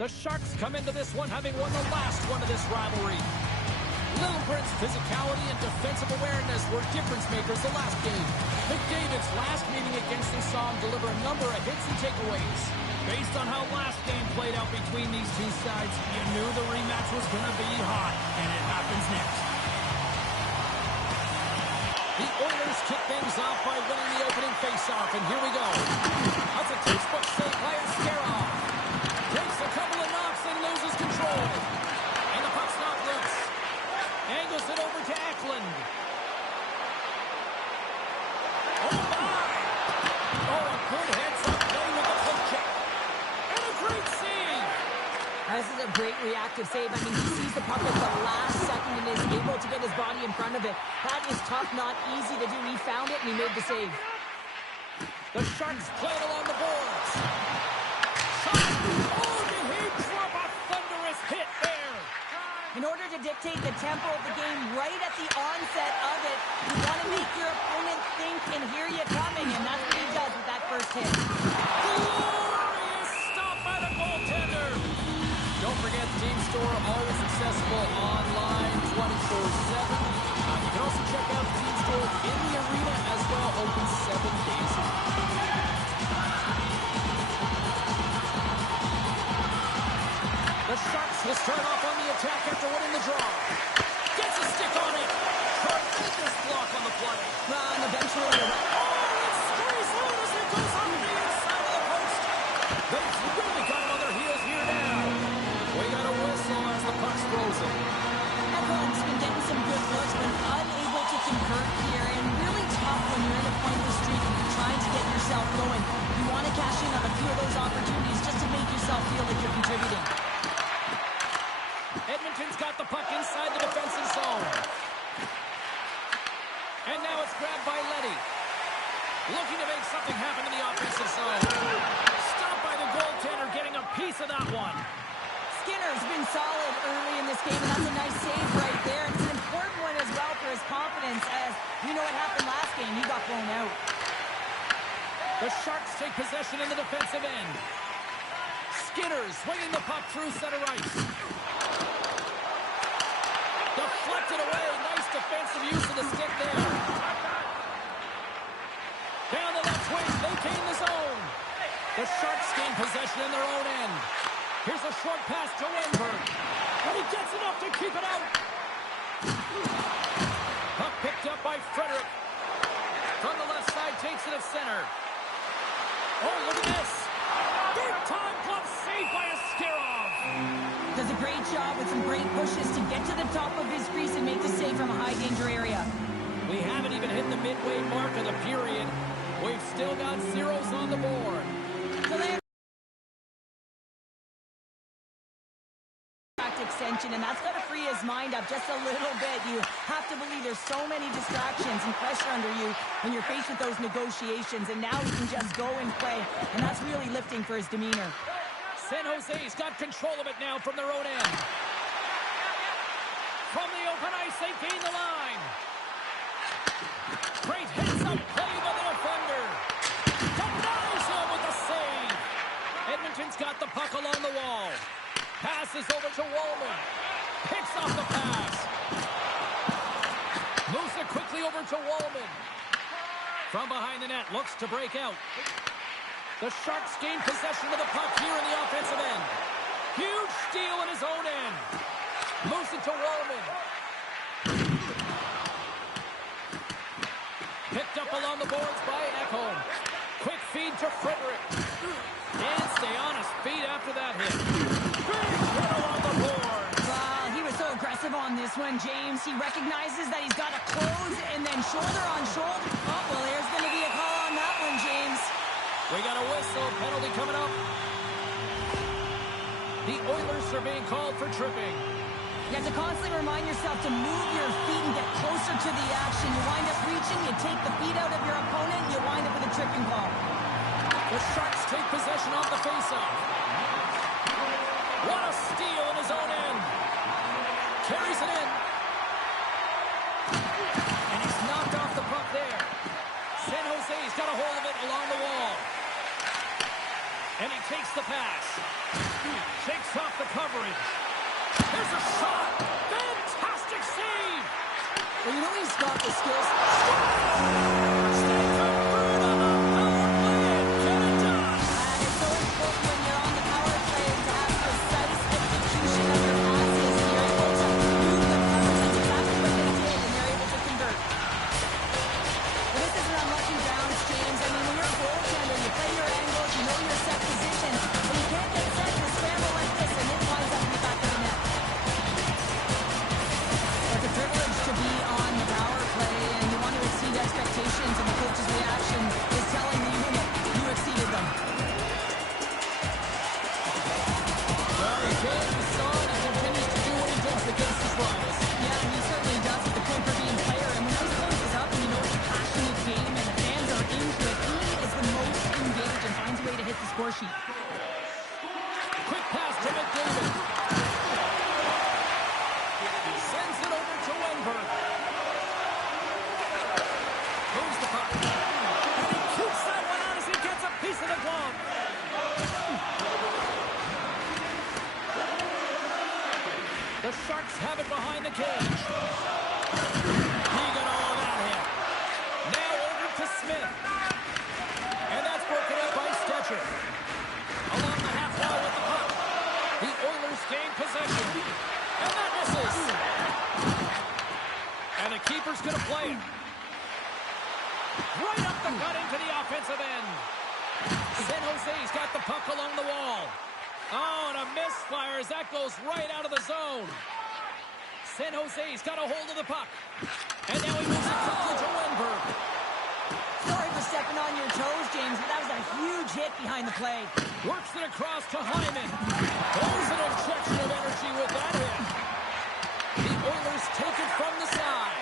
The Sharks come into this one having won the last one of this rivalry. Littlebrand's physicality and defensive awareness were difference makers the last game. McDavid's last meeting against them saw him deliver a number of hits and takeaways. Based on how last game played out between these two sides, you knew the rematch was going to be hot, and it happens next. The Oilers kick things off by winning the opening faceoff, and here we go. That's a textbook save by Askarov. Takes a couple of knocks and loses control. And the puck's not loose. Angles it over to Eklund. Oh, my! Oh, a good heads-up play with the poke check. And a great save! This is a great reactive save. I mean, he sees the puck at the last second and is able to get his body in front of it. That is tough, not easy to do. He found it, and he made the save. The Sharks play it along the boards. Shot! Oh, did he drop a thunderous hit there? In order to dictate the tempo of the game right at the onset of it, you want to make your opponent think and hear you coming, and that's what he does with that first hit. Glorious stop by the goaltender. Don't forget, Team Store always accessible online 24/7. You can also check out the Team Store in the arena as well, open 7 days a week. The Sharks will start off on the attack after winning the draw. Gets a stick on it. Tremendous block on the play. On the bench really. Oh, it's squeezed out as it goes on the inside of the post. They've really got him on their heels here now. We got a whistle as the puck's frozen. Everyone's been getting some good looks, but unable to convert here, and really tough when you're in a pointless streak and you're trying to get yourself going. You want to cash in on a few of those opportunities just to make yourself feel like you're contributing. Edmonton's got the puck inside the defensive zone. And now it's grabbed by Leddy. Looking to make something happen in the offensive zone. Stopped by the goaltender, getting a piece of that one. Skinner's been solid early in this game, and that's a nice save right there. It's an important one as well for his confidence, as you know what happened last game. He got blown out. The Sharks take possession in the defensive end. Skinner swinging the puck through center ice. Deflected away. Nice defensive use of the stick there. Down the left wing. They gain the zone. The Sharks gain possession in their own end. Here's a short pass to Wenberg. And he gets enough to keep it out. Puck picked up by Frederick. From the left side, takes it to center. Oh, look at this. Big time glove save by Askarov. Does a great job with some great pushes to get to the top of his crease and make the save from a high danger area. We haven't even hit the midway mark of the period. We've still got zeros on the board. So they extension, and that's got to free his mind up just a little bit. You have to believe there's so many distractions and pressure under you when you're faced with those negotiations, and now he can just go and play, and that's really lifting for his demeanor. San Jose's got control of it now from their own end. From the open ice, they gain the line. Great heads-up play by the defender. Denies him with the save. Edmonton's got the puck along the wall. Passes over to Wallman. Picks off the pass. Moves it quickly over to Wallman. From behind the net, looks to break out. The Sharks gain possession of the puck here in the offensive end. Huge steal in his own end. Moves it to Wallman. Picked up along the boards by Ekholm. Quick feed to Frederick. And stay on his feet after that hit. Big hit along the boards. Well, he was so aggressive on this one, James. He recognizes that he's got to close and then shoulder on shoulder. Oh, well, there's going to be a call on that one, James. We got a whistle. Penalty coming up. The Oilers are being called for tripping. You have to constantly remind yourself to move your feet and get closer to the action. You wind up reaching, you take the feet out of your opponent, and you wind up with a tripping call. The Sharks take possession off the faceoff. What a steal in his own end. Carries it in. And he's knocked off the puck there. San Jose's got a hold of it along the wall. And he takes the pass. Shakes off the coverage. Here's a shot. Fantastic save. Well, you know he's got the skills. Stay converted on the power play and get it done. And it's so important when you're on the power play to have precise execution of your passes. You're able to move the covers. That's exactly what they did, and they're able to convert. Well, this isn't unlucky grounds, James. I mean, when you're a goaltender, you play your angles, you know your set positions, but you can't get set to scramble like this, and it winds up in the back of the net. It's a privilege to be on the power play, and you want to exceed expectations, and the coach's reaction is telling the unit you exceeded them. Well, he came, he saw it, and continues to do what he does against his rivals. Yeah, he certainly does. At the point for being player, and when those closes up, and you know it's a passionate game, and the fans are into it, he is the most engaged and finds a way to hit the score sheet. Quick pass to McDavid. Sends it over to Wenberg. Moves the puck. And he keeps that one out as he gets a piece of the glove. The Sharks have it behind the cage. He got all that hit. Now over to Smith. And that's broken up by Stetcher. Along the half wall with the puck. The Oilers gain possession. And that misses. And the keeper's going to play it. Right up the gut into the offensive end. San Jose's got the puck along the wall. Oh, and a misfire as that goes right out of the zone. San Jose's got a hold of the puck. And now he moves it quickly to Wenberg. Sorry for stepping on your toes, James, but that was a huge hit behind the play. Works it across to Hyman. There's an injection of energy with that hit. The Oilers take it from the side.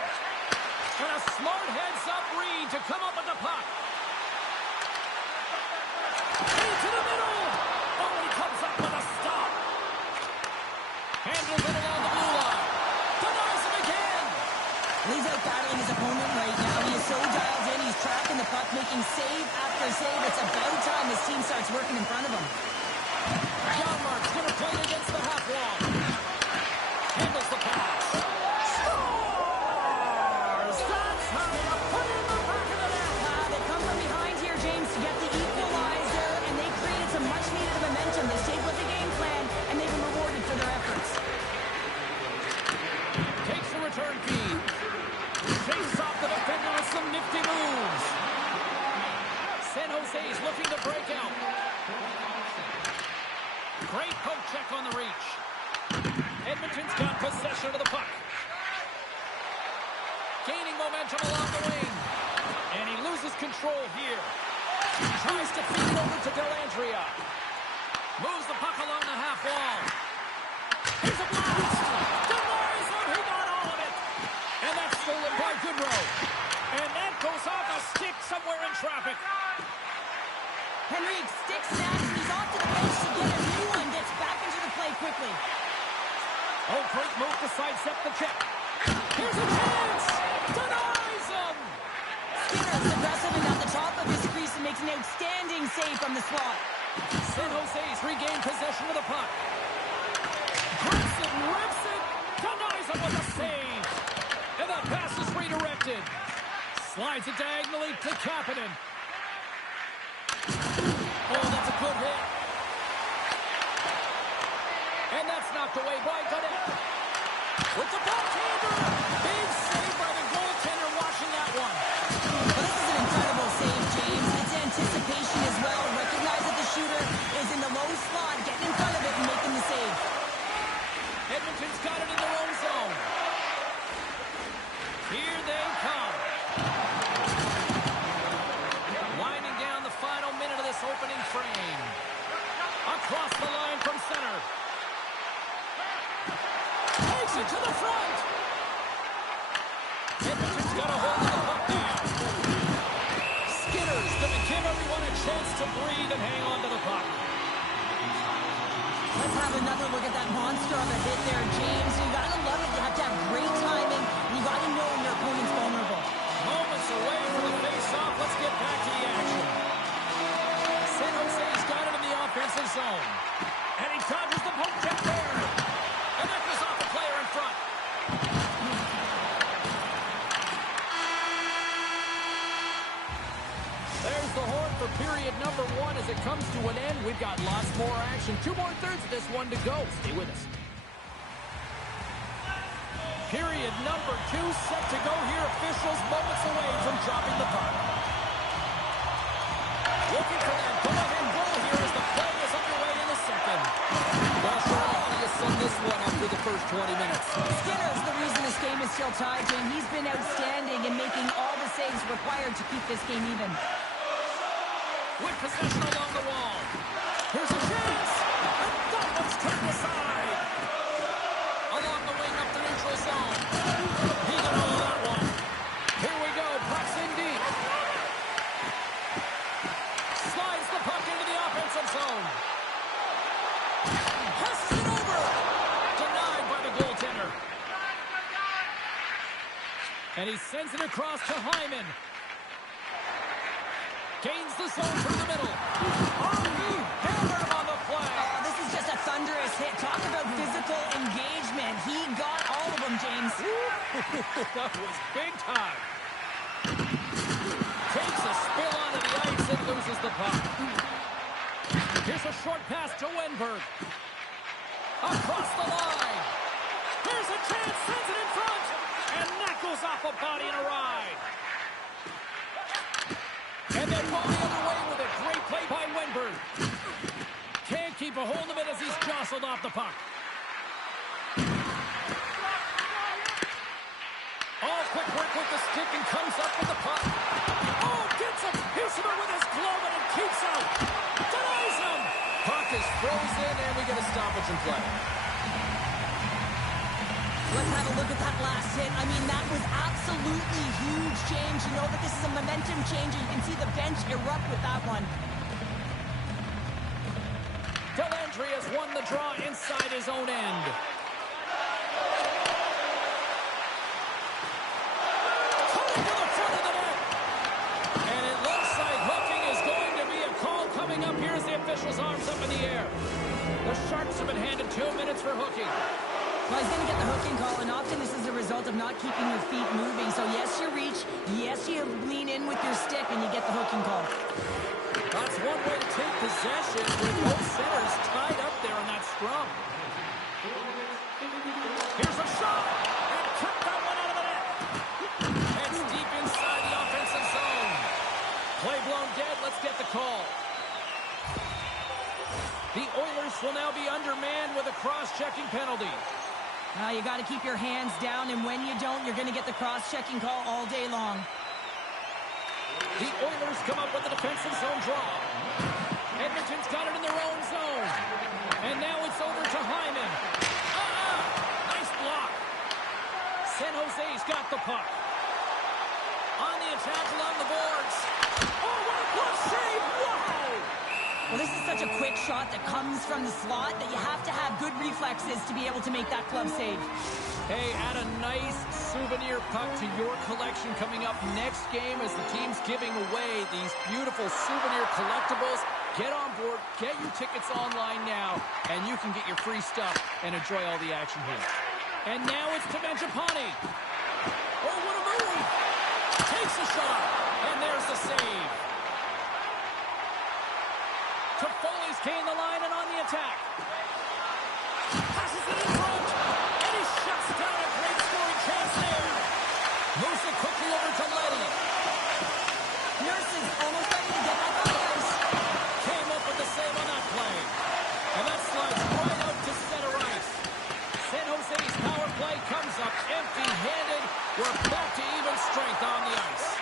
And a smart heads-up read to come up with the puck. Into the middle. Oh, he comes up with a stop. Handles it along the blue line. Denies him again. He's out battling his opponent right now. He is so dialed in. He's tracking the puck, making save after save. It's about time his team starts working in front of him. Janmark's going to play it against the half wall. Handles the pass. Scores! That's how you put it in the back of the net. They come from behind here, James, to get the equalizer, and they created some much-needed momentum. They stayed with the game plan, and they've been rewarded for their efforts. Takes the return feed. Shakes off the defender with some nifty moves. San Jose's looking to break out. Great poke check on the reach. Edmonton's got possession of the puck. Gaining momentum along the wing. And he loses control here. Tries to feed it over to Dellandrea. Moves the puck along the half wall. Here's a blast. Denies him. He got all of it. And that's stolen by Goodrow. And that goes off a stick somewhere in traffic. Henrique sticks snacks, and he's off to the bench to get a new one. Gets back into the play quickly. Oh, great move to sidestep the check. Here's a chance. Denies him. Skinner's aggressive and at the top of his crease and makes an outstanding save from the slot. San Jose's regained possession of the puck. Grips it, rips it, denies him with a save. And that pass is redirected. Slides it diagonally to Kapanen. Oh, that's a good hit. And that's knocked away by Godet. With the goaltender. Big save by the goaltender watching that one. Well, this is an incredible save, James. It's anticipation as well. Recognize that the shooter is in the low slot, getting in front of it and making the save. Edmonton's got it in their own zone. Here they come. Winding down the final minute of this opening frame. Across the line from center. Takes it to the front. Edmonton's got a hold of the puck now. Skinner's going to give everyone a chance to breathe and hang on to the puck. Let's have another look at that monster of a hit there, James. You gotta love it. You have to have great timing. You gotta know when your opponent's vulnerable. Moments away from the face-off. Let's get back to the action. San Jose's got it in the offensive zone. And he dodges the got lots more action. 2 more thirds of this one to go. Stay with us. Period number 2 set to go here. Officials moments away from dropping the puck. Looking for that go-ahead goal here as the play is underway in the second. Well, Charlotte, how do you sum this one after the first 20 minutes? Skinner's the reason this game is still tied, Jim. He's been outstanding in making all the saves required to keep this game even. With possession along the wall. Here's a chance. And that one's turned aside. Along the wing up the neutral zone. He got all of that one. Here we go. Puck's in deep. Slides the puck into the offensive zone. Passes it over. Denied by the goaltender. And he sends it across to Hyman. Gains the zone through the middle. Oh, he hammered him on the play. Oh, this is just a thunderous hit. Talk about physical engagement. He got all of them, James. That was big time. Takes a spill onto the ice and loses the puck. Here's a short pass to Wenberg. Across the line. Here's a chance. Sends it in front. And that goes off a body and a ride. And then go the other way with a great play by Wenberg. Can't keep a hold of it as he's jostled off the puck. All quick work with the stick and comes up with the puck. Oh, gets him. Hits him with his glove and it keeps out. Denies him. Puck is frozen and we get a stoppage in play. Let's have a look at that last hit. I mean, that was absolutely huge, James. You know that this is a momentum changer. You can see the bench erupt with that one. Dellandry has won the draw inside his own end. Coming to the front of the net. And it looks like hooking is going to be a call coming up here as the official's arms up in the air. The Sharks have been handed 2 minutes for hooking. Well, he's going to get the hooking call, and often this is a result of not keeping your feet moving. So, yes, you reach. Yes, you lean in with your stick, and you get the hooking call. That's one way to take possession with both centers tied up there in that scrum. Here's a shot, and took that one out of the net. Heads deep inside the offensive zone. Play blown dead. Let's get the call. The Oilers will now be undermanned with a cross-checking penalty. You got to keep your hands down, and when you don't, you're going to get the cross-checking call all day long. The Oilers come up with the defensive zone draw. Edmonton's got it in their own zone. And now it's over to Hyman. Nice block. San Jose's got the puck. On the attack along the boards. Oh, what a glove save! Wow! Well, this is such a quick shot that comes from the slot that you have to have good reflexes to be able to make that glove save. Hey, add a nice souvenir puck to your collection coming up next game as the team's giving away these beautiful souvenir collectibles. Get on board, get your tickets online now, and you can get your free stuff and enjoy all the action here. And now it's to Mangiapane. Oh, what a move! Takes a shot, and there's the save. Toffoli's gained the line and on the attack. Passes it in front. And he shuts down a great scoring chance there. Moves it quickly over to Leddy. Nurse is almost ready to get back on the ice. Came up with the save on that play. And that slides right out to center ice. San Jose's power play comes up empty-handed. We're back to even strength on the ice.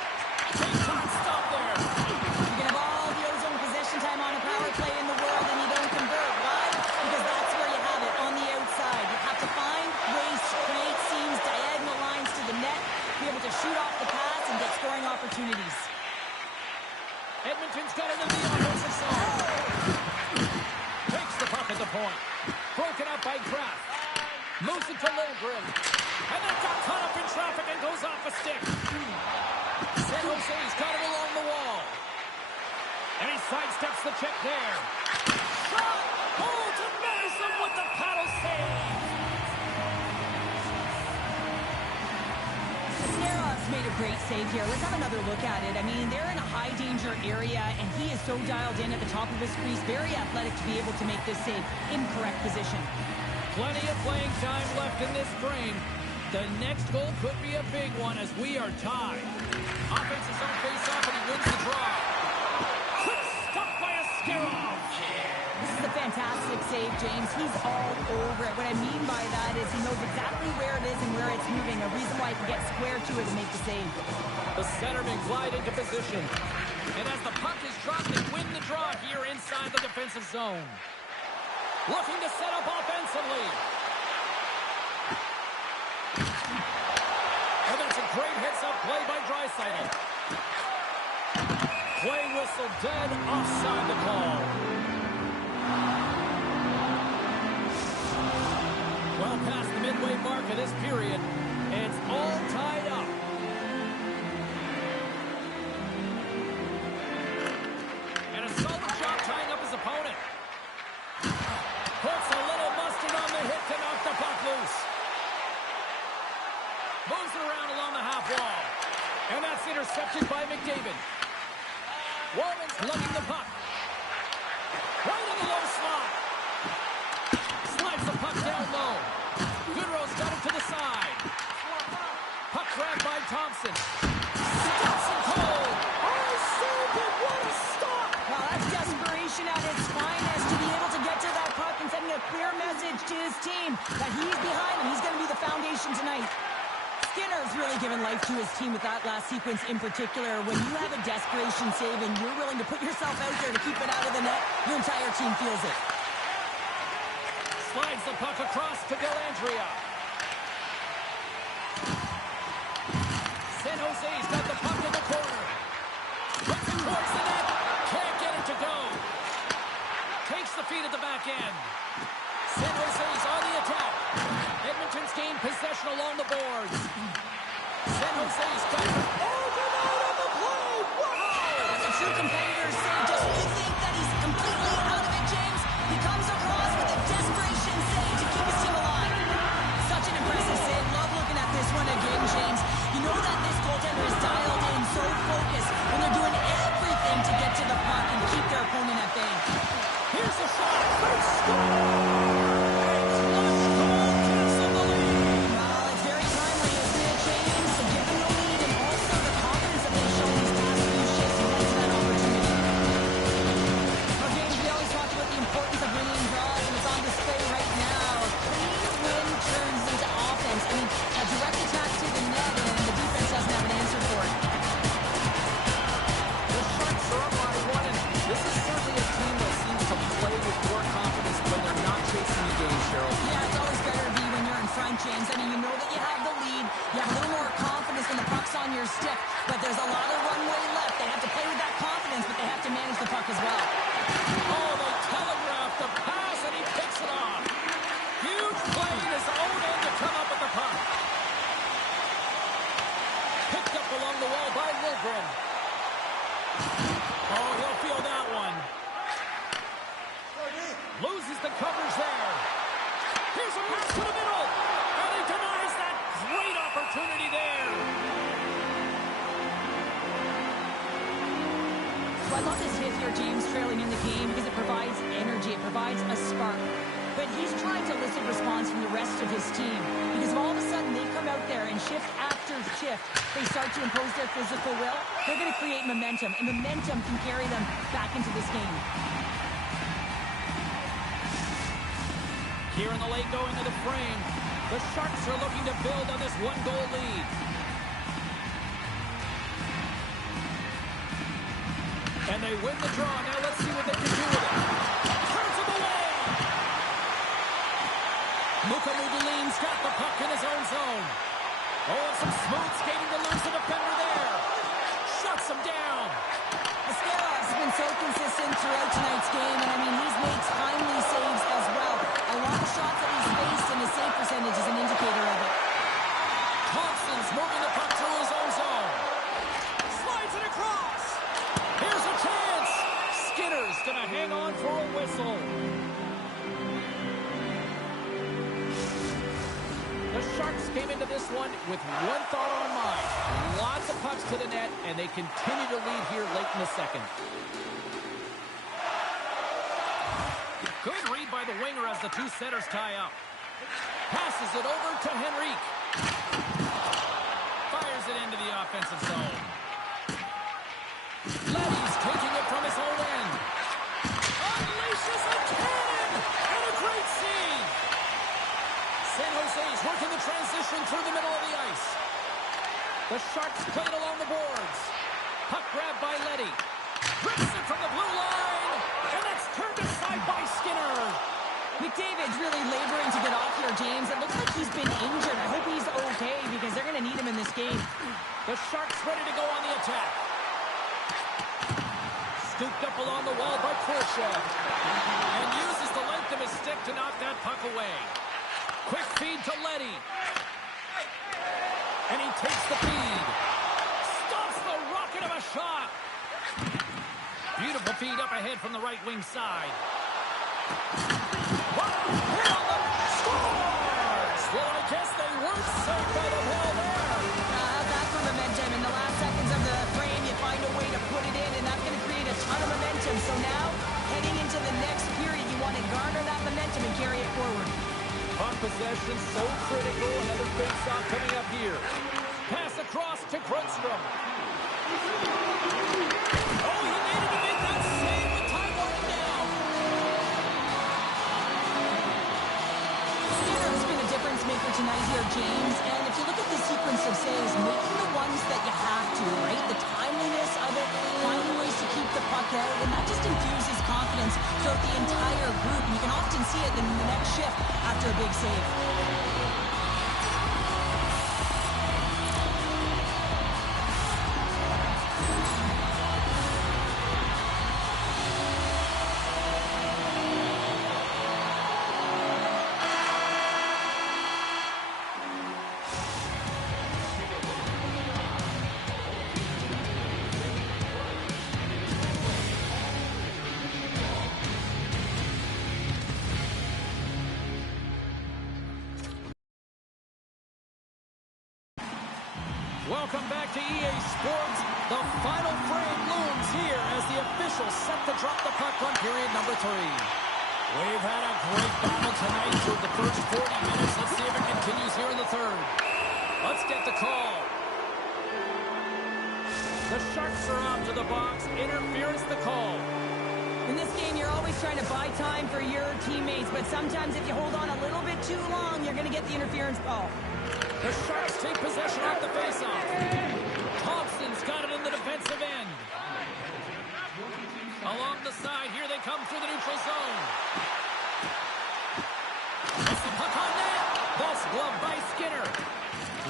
Big time stop there. You can have all the ozone possession time on a power play in the world and you don't convert. Why? Because that's where you have it, on the outside. You have to find ways to create seams, diagonal lines to the net, be able to shoot off the pass and get scoring opportunities. Edmonton's got it in the offensive zone. Takes the puck at the point. Broken up by Kraft. Moves it to Lindgren. And that got caught up in traffic and goes off a stick. San Jose's got it along the wall. And he sidesteps the check there. Shot! Oh, to Madison with the paddle save! Cisneros made a great save here. Let's have another look at it. I mean, they're in a high-danger area, and he is so dialed in at the top of his crease. Very athletic to be able to make this save in correct position. Plenty of playing time left in this frame. The next goal could be a big one as we are tied. Offensive zone face-off, and he wins the draw. Quick stop by Askarov. This is a fantastic save, James. He's all over it. What I mean by that is he knows exactly where it is and where it's moving. A reason why he can get square to it and make the save. The centermen glide into position. And as the puck is dropped, they win the draw here inside the defensive zone. Looking to set up offensively. And that's a great heads-up play by Draisaitl. Play whistle dead, offside the call. Well past the midway mark of this period, it's all tied up. And a solid job tying up his opponent. Puts a little mustard on the hit to knock the puck loose. Moves it around along the half wall. And that's intercepted by McDavid. Walman's lugging the puck. Right in the low slot. Slides the puck down low. Goodrow's got it to the side. Puck grabbed by Thompson. Stops it cold. Oh, saved it. What a stop. Well, that's desperation at its finest to be able to get to that puck and sending a clear message to his team that he's behind him. He's going to be the foundation tonight. Skinner's really given life to his team with that last sequence in particular. When you have a desperation save and you're willing to put yourself out there to keep it out of the net, your entire team feels it. Slides the puck across to Dellandrea. San Jose's got the puck in the corner. Puts it towards the net. Can't get it to go. Takes the feed at the back end. San Jose's on the attack. Edmonton's gained possession along the boards. San Jose's got it overnight on the play. Wow! That's a true competitor's save. Just when you think that he's completely out of it, James, he comes across with a desperation save to keep his team alive. Such an impressive save. Love looking at this one again, James. You know that this goaltender is dialed in, so focused when they're doing everything to get to the puck and keep their opponent at bay. Here's the shot. They score! James. I mean, you know that you have the lead. You have a little more confidence when the puck's on your stick, but there's a lot of runway left. They have to play with that confidence, but they have to manage the puck as well. Oh, they telegraph the pass, and he picks it off. Huge play in his own end to come up with the puck. Picked up along the wall by Liljegren. Oh, he'll feel that one. Loses the coverage there. Here's a pass to the middle. And he denies that great opportunity there. So I love this hit here, James, trailing in the game because it provides energy. It provides a spark. But he's trying to elicit response from the rest of his team because if all of a sudden they come out there and shift after shift, they start to impose their physical will, they're going to create momentum, and momentum can carry them back into this game. Here in the late going of the frame, the Sharks are looking to build on this one-goal lead. And they win the draw. Now let's see what they can do with it. Turns him away. Mukamudulin's got the puck in his own zone. Oh, and some smooth skating to lose the defender there. Shuts him down. Askarov's been so consistent throughout tonight's game, and I mean, he's made timely saves as well. A lot of shots that he's faced, and his save percentage is an indicator of it. Thompson's moving the puck through his own zone. Slides it across. Here's a chance. Skinner's going to hang on for a whistle. The Sharks came into this one with one thought on mind. Lots of pucks to the net, and they continue to lead here late in the second. Good read by the winger as the two setters tie up. Passes it over to Henrique. Fires it into the offensive zone. Leddy's taking it from his own end. Unleashes a cannon! And a great save! San Jose's working the transition through the middle of the ice. The Sharks play it along the boards. Puck grabbed by Leddy. Rips it from the blue line. And that's turned aside by Skinner. McDavid's really laboring to get off here, James. It looks like he's been injured. I hope he's okay because they're going to need him in this game. The Sharks ready to go on the attack. Scooped up along the wall by Khrushchev. And uses the length of his stick to knock that puck away. Quick feed to Leddy. And he takes the feed. Stops the rocket of a shot. Beautiful feed up ahead from the right wing side. Hit on the scores! Well, I guess they weren't safe by the ball there. Back for momentum. In the last seconds of the frame, you find a way to put it in, and that's going to create a ton of momentum. So now, heading into the next period, you want to garner that momentum and carry it forward. Puck possession so critical. Another face-off coming up here. Pass across to Grundstrom. Oh, he made it to make that save with time running down. Skinner's been a difference maker tonight here, James. And if you look at the sequence of saves, making the ones that you have to, right? The timeliness of it, finding ways to keep the puck out, and that just infuses confidence throughout the entire group. And you can often see it in the next shift after a big save. Welcome back to EA Sports. The final frame looms here as the officials set to drop the puck on period number 3. We've had a great battle tonight through the first 40 minutes. Let's see if it continues here in the third. Let's get the call. The Sharks are off to the box. Interference the call. In this game, you're always trying to buy time for your teammates, but sometimes if you hold on a little bit too long, you're going to get the interference call. The Sharks take possession off the faceoff. Thompson's got it in the defensive end. Along the side, here they come through the neutral zone. It's the puck on net. That's gloved by Skinner.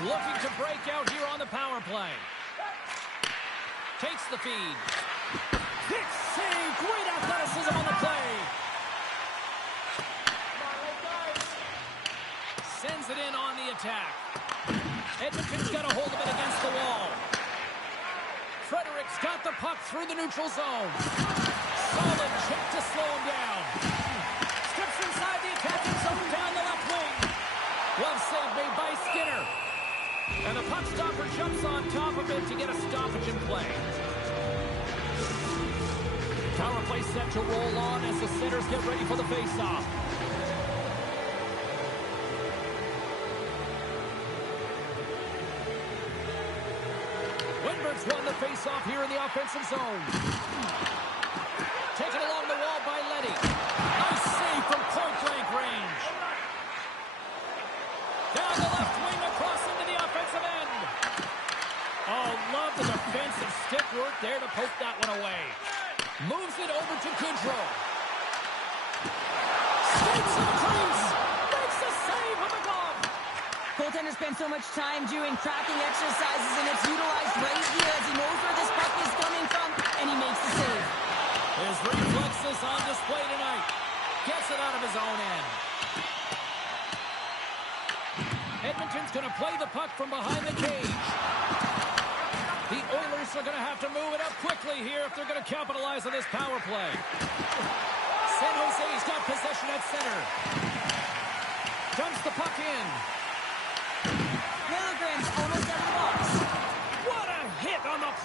Looking to break out here on the power play. Takes the feed. Big save. Great athleticism on the play. Sends it in on the attack. Edmonton's got a hold of it against the wall. Frederick's got the puck through the neutral zone. Solid check to slow him down. Strips inside the attacking zone down the left wing. Glove save made by Skinner. And the puck stopper jumps on top of it to get a stoppage in play. Power play set to roll on as the centers get ready for the faceoff. Windberg's won the faceoff here in the offensive zone. Taken along the wall by Leddy. Nice save from point-blank range. Down the left wing across into the offensive end. Oh, love the defensive stick work there to poke that one away. Moves it over to Goodrow. Skates to the crease. Makes the save with the glove. Goaltender spends so much time doing tracking exercises, and it's utilized right here as he knows where this puck is coming from, and he makes the save. His reflexes on display tonight. Gets it out of his own end. Edmonton's going to play the puck from behind the cage. The Oilers are going to have to move it up quickly here if they're going to capitalize on this power play. San Jose's got possession at center. Dumps the puck in.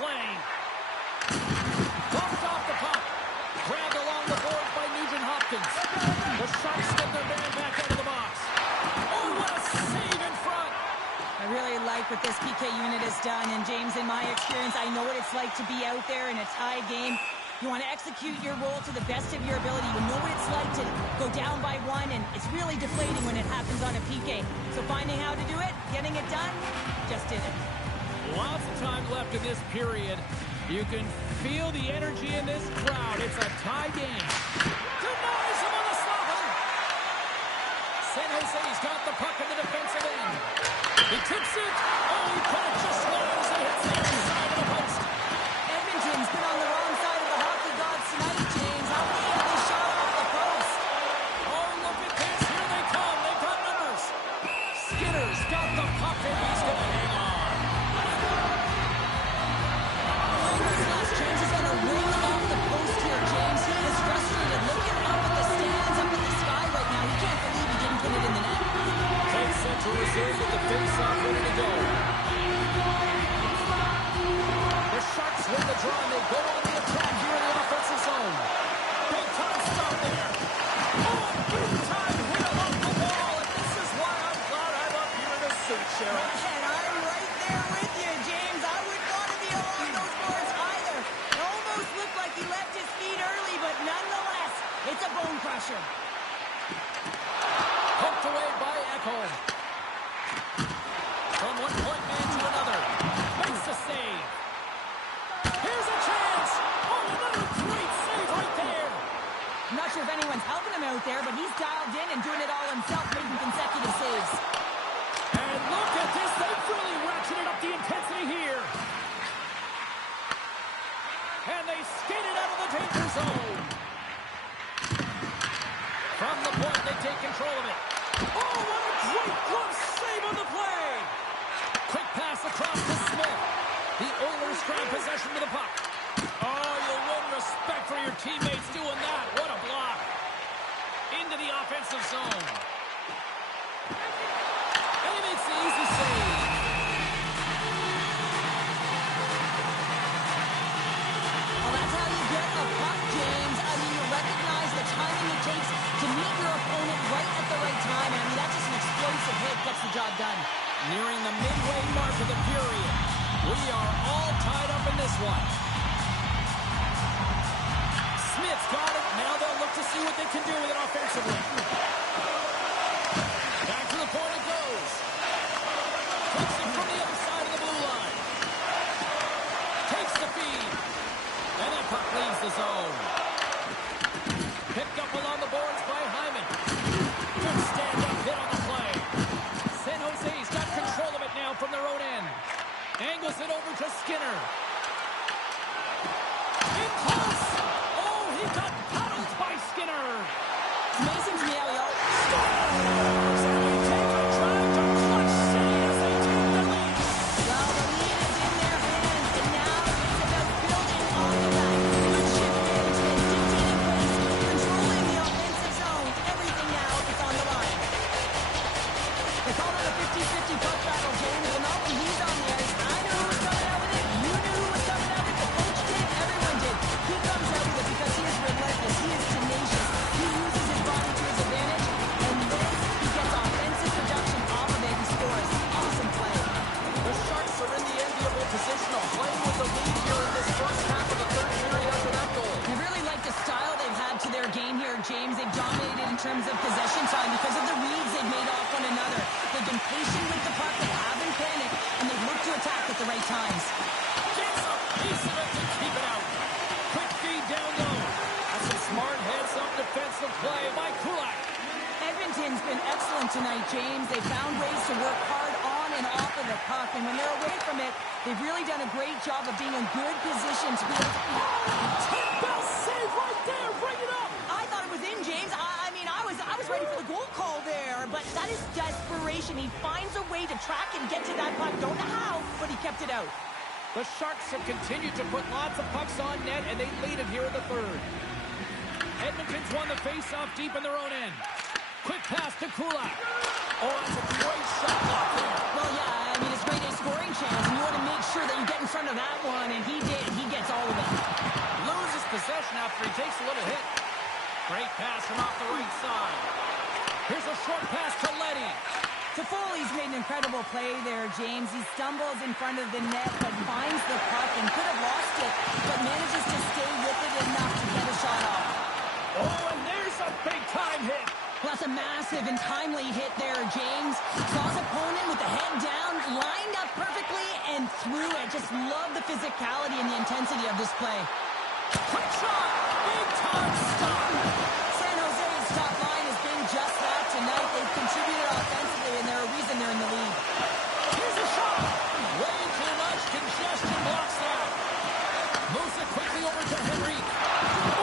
play. Bumped off the puck. Grabbed along the board by Nugent Hopkins. The Sharks get their man back out of the box. Oh, what a save in front. I really like what this PK unit has done. And James, in my experience, I know what it's like to be out there in a tie game. You want to execute your role to the best of your ability. You know what it's like to go down by one, and it's really deflating when it happens on a PK. So finding how to do it, getting it done, just did it. Lots of time left in this period. You can feel the energy in this crowd. It's a tie game. Denies him on the slot. San Jose's got the puck in the defensive end. He tips it. Oh, he put it just wide as it hits the other side of the post. Edmonton's been on the wrong side of the hockey gods tonight, James. How many have they shot off the post? Oh, look at this. Here they come. They've got numbers. Skinner's got the puck, and he's going to hang on. This last chance is going to ring off the post here, James. He is frustrated, looking up at the stands, up at the sky right now. He can't believe he didn't put it in the net. Takes central reserve with the face-off ready to go. The Sharks win the draw, and they go on the attack here in the offensive zone. Big time stop there. Oh, big time hit him off the wall, and this is why I'm glad I'm up here in a suit, Cheryl. And I'm right there with you, James. I wouldn't want to be along those boards either. It almost looked like he left his feet early, but nonetheless, it's a bone crusher. Poked away by Ekholm. From one point man to another. Makes the save. Here's a chance. Oh, another great save right there. I'm not sure if anyone's helping him out there, but he's dialed in and doing it all himself, making consecutive saves. And look at this. They've really ratcheted up the intensity here. And they skated out of the danger zone. From the point, they take control of it. Oh, what a great glove save on the play. Quick pass across to Smith. The Oilers grab possession with the puck. Oh, you'll win respect for your teammates doing that. What a block. Into the offensive zone. And he makes the easy save. Well, that's how you get a puck, James. I mean, you recognize the timing it takes to meet your opponent right at the right time. And I mean, that's just an explosive hit, gets the job done. Nearing the midway mark of the period. We are all tied up in this one. Smith's got it. Now they'll look to see what they can do with it offensively. Back to the point it goes. Takes it from the other side of the blue line. Takes the feed. And that puck leaves the zone. Picked up along the boards by Hyman. Good stand-up hit on the play. San Jose's got control of it now from their own end. Angles it over to Skinner. In close. Oh, he got paddled by Skinner. It's amazing to me how he always... Scores, and they take a drive to clutch city as they take the lead. Well, the lead is in their hands, and now it's about building off of that. Good shift management, dictating pace, controlling the offensive zone. Everything now is on the line. They call it a 50-50 puck battle, James. Well, not when he's on the ice. I knew who was coming out with it. You knew who was coming out with it. The coach did. Everyone did. He comes out with it because he is relentless. He is tenacious. He uses his body to his advantage, and then he gets offensive production off of it. He scores. Awesome play. The Sharks are in the enviable position of playing with the lead here in this first half of the third period after that goal. I really like the style they've had to their game here, James. They've dominated in terms of possession time because of the reads they've made off one another. They've been patient with the puck. They haven't panicked, and they've looked to attack at the right times. Gets a piece of it to keep it out. Quick feed down low. That's a smart heads-up defensive play by Kulak. Edmonton's been excellent tonight, James. They found ways to work hard on and off of the puck, and when they're away from it, they've really done a great job of being in good position to be able to... Bell save right there. Bring it up. I thought it was in, James. I mean, I was ready for the goal call there, but that is desperation. He finds a way to track and get to that puck. Don't know how, but he kept it out. The Sharks have continued to put lots of pucks on net, and they lead it here in the third. Edmonton's won the face-off deep in their own end. Quick pass to Kulak. Oh, that's a great shot block there. Well, yeah, I mean, it's grade A scoring chance, and you want to make sure that you get in close under that one, and he did. He gets all of it. Loses possession after he takes a little hit. Great pass from off the right side. Here's a short pass to Letty. Toffoli's made an incredible play there, James. He stumbles in front of the net, but finds the puck and could have lost it, but manages to stay with it enough to get a shot off. Oh, and there's a big-time hit. Well, that's a massive and timely hit there, James. Saw his opponent with the head down, lined up perfectly, and threw it. Just love the physicality and the intensity of this play. Quick shot! Big-time stop! San Jose's top line has been just that tonight. They've contributed offensively, and they're a reason they're in the lead. Here's a shot! Way too much congestion blocks that. Moves it quickly over to Henrique.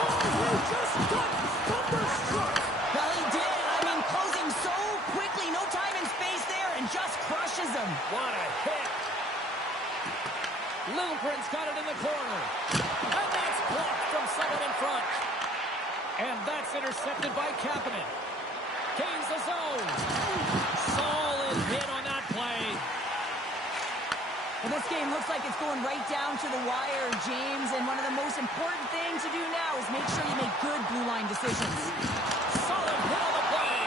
Oh, he just got thunderstruck! Well, he did. I mean, closing so quickly. No time and space there, and just crushes him. What a hit! Lilligren's got it in the corner. And that's blocked from someone in front. And that's intercepted by Kapanen. Gains the zone. Solid hit on that play. Well, this game looks like it's going right down to the wire, James. And one of the most important things to do now is make sure you make good blue line decisions. Solid hit on the play.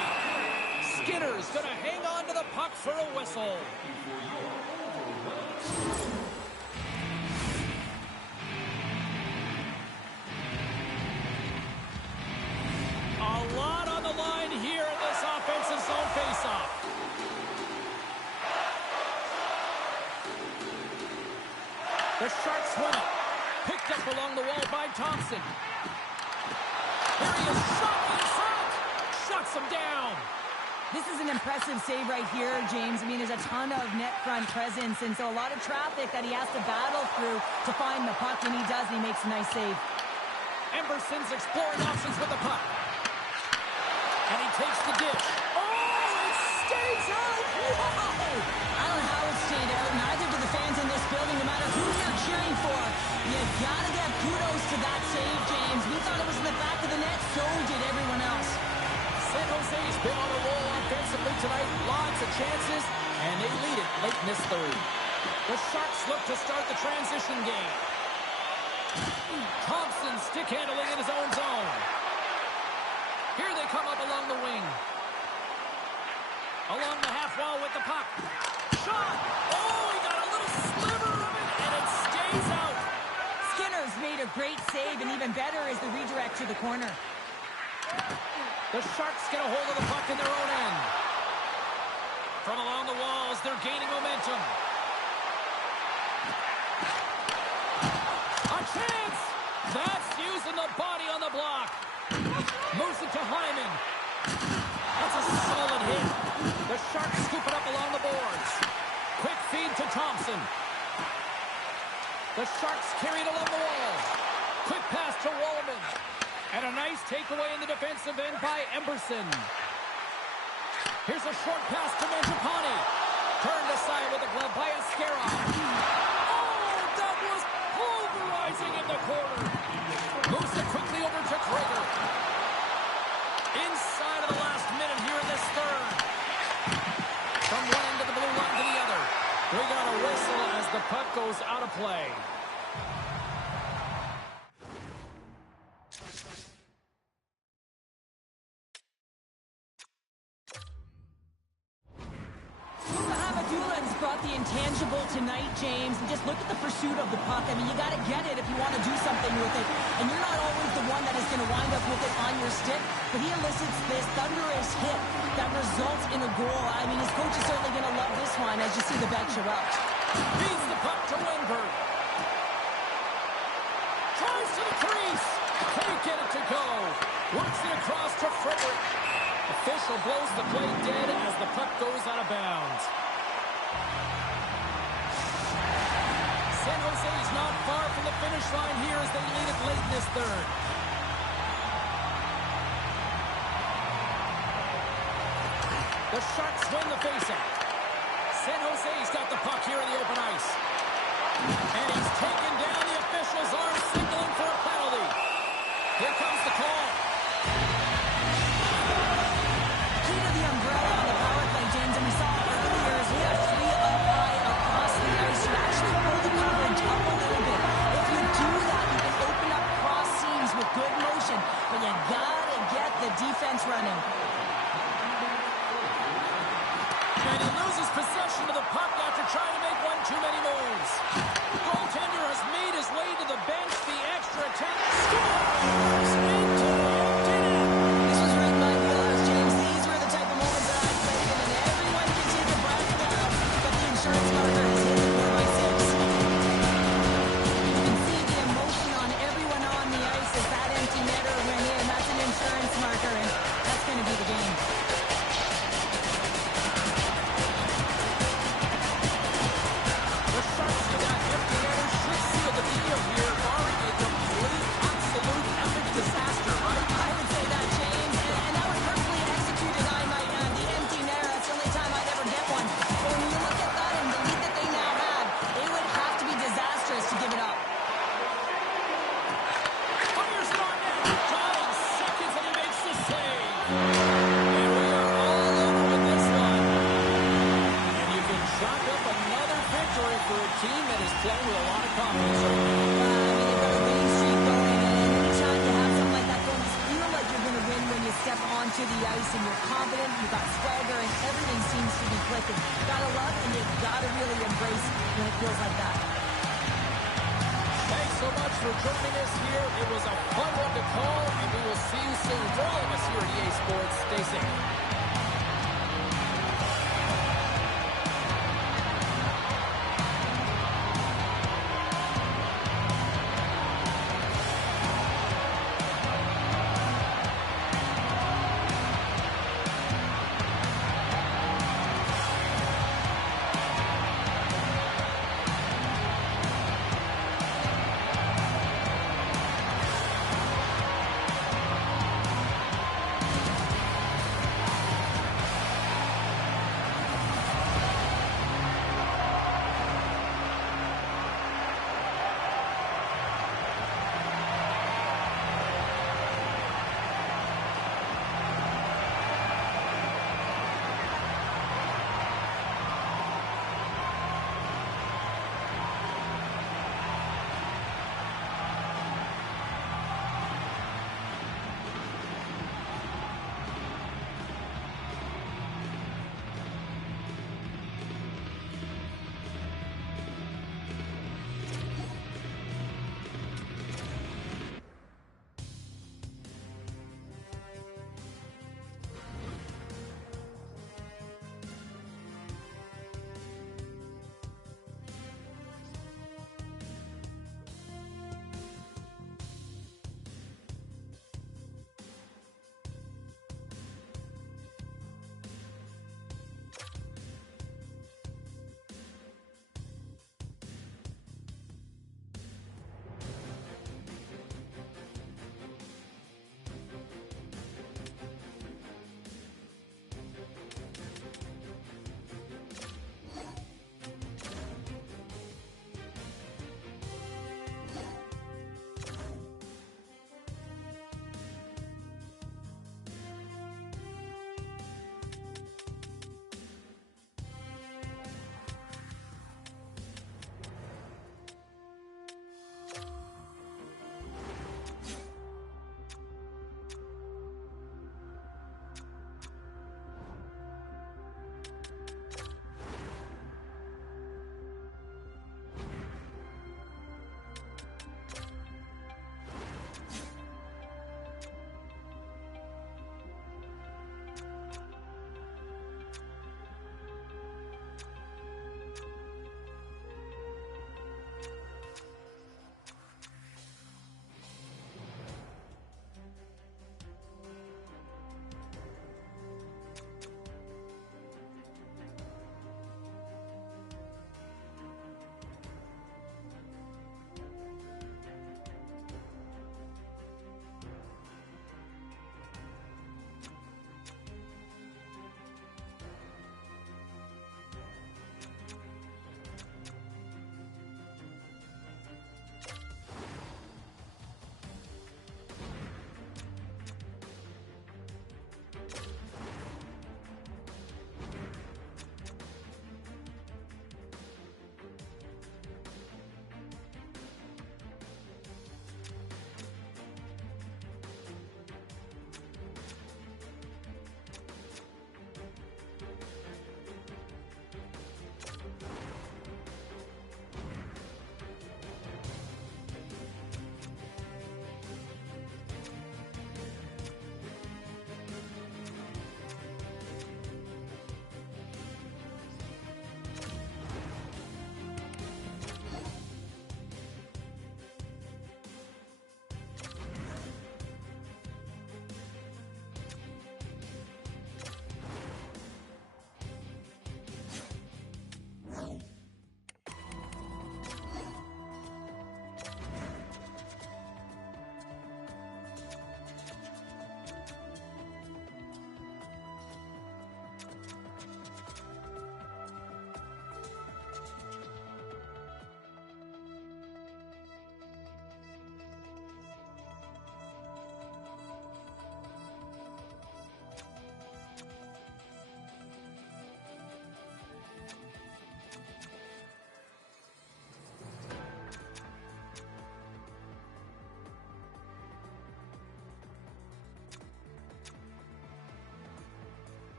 Skinner's going to hang on to the puck for a whistle. A lot on the line here in this offensive zone faceoff. The Sharks win it. Picked up along the wall by Thompson. Here he is, shot in front. Shuts him down. This is an impressive save right here, James. I mean, there's a ton of net front presence, and so a lot of traffic that he has to battle through to find the puck, and he does, and he makes a nice save. Emberson's exploring options with the puck. And he takes the dish. Oh, it stays out! Whoa! I don't know how it stayed out. Neither do the fans in this building, no matter who you're cheering for. You gotta give kudos to that save, James. We thought it was in the back of the net, so did everyone else. San Jose's been on a roll offensively tonight. Lots of chances, and they lead it late in this third. The Sharks look to start the transition game. Thompson stick handling in his own zone. Here they come up along the wing. Along the half wall with the puck. Shot! Oh, he got a little sliver of it, and it stays out. Skinner's made a great save, and even better is the redirect to the corner. The Sharks get a hold of the puck in their own end. From along the walls, they're gaining momentum. A chance! That's using the body on the block. Moves it to Hyman. That's a solid hit. The Sharks scoop it up along the boards. Quick feed to Thompson. The Sharks carry it along the wall. Quick pass to Wallman. And a nice takeaway in the defensive end by Emberson. Here's a short pass to Mangiapane. Turned aside with a glove by Ascara. Oh, that was pulverizing in the corner. Moves it quickly over to Krager. Inside of the last minute here in this third. From one end of the blue line to the other. We got a whistle as the puck goes out of play. Brought the intangible tonight, James, and just look at the pursuit of the puck. I mean, you got to get it if you want to do something with it, and you're not always the one that is going to wind up with it on your stick, but he elicits this thunderous hit that results in a goal. I mean, his coach is certainly going to love this one as you see the bench erupt. Feeds the puck to Lindbergh. Tries to the crease. Can't get it to go. Works it across to Frederick. Official blows the play dead as the puck goes out of bounds. San Jose's not far from the finish line here as they lead it late in this third. The Sharks win the faceoff. San Jose's got the puck here in the open ice. And he's taken down. The officials are signaling for a penalty. Here comes the call. Key to the umbrella on the power play, James, and we saw it earlier as we have three up high across the ice. You actually pull the coverage up And he loses possession of the puck after trying to make one too many moves. Goaltender has made his way to the bench. The extra attempt scores into the empty net. This was right in my wheelhouse, James. These were the type of moments that I played in, and everyone can take a breath now. But the insurance marker has hit the 4x6. You can see the emotion on everyone on the ice as that empty netter went in. That's an insurance marker, and that's going to be the game. The Sharks with that empty netter should seal the deal here, barring a complete, absolute, epic disaster, right? I would say that, James, and that was perfectly executed, I might add. The empty netter, that's the only time I'd ever get one. But when you look at that and the lead that they now have, it would have to be disastrous to give it up. Fires it on net. John seconds and he makes the save. And we are all over with this one. And you can chalk up another victory for a team that is playing with a lot of confidence right now. They've got a winning streak going, and anytime you have something like that going, you feel like you're going to win when you step onto the ice and you're confident, you've got swagger, and everything seems to be clicking. You gotta love and you gotta really embrace when it feels like that. Thanks so much for joining us here. It was a fun one to call, and we will see you soon. For all of us here at EA Sports, stay safe.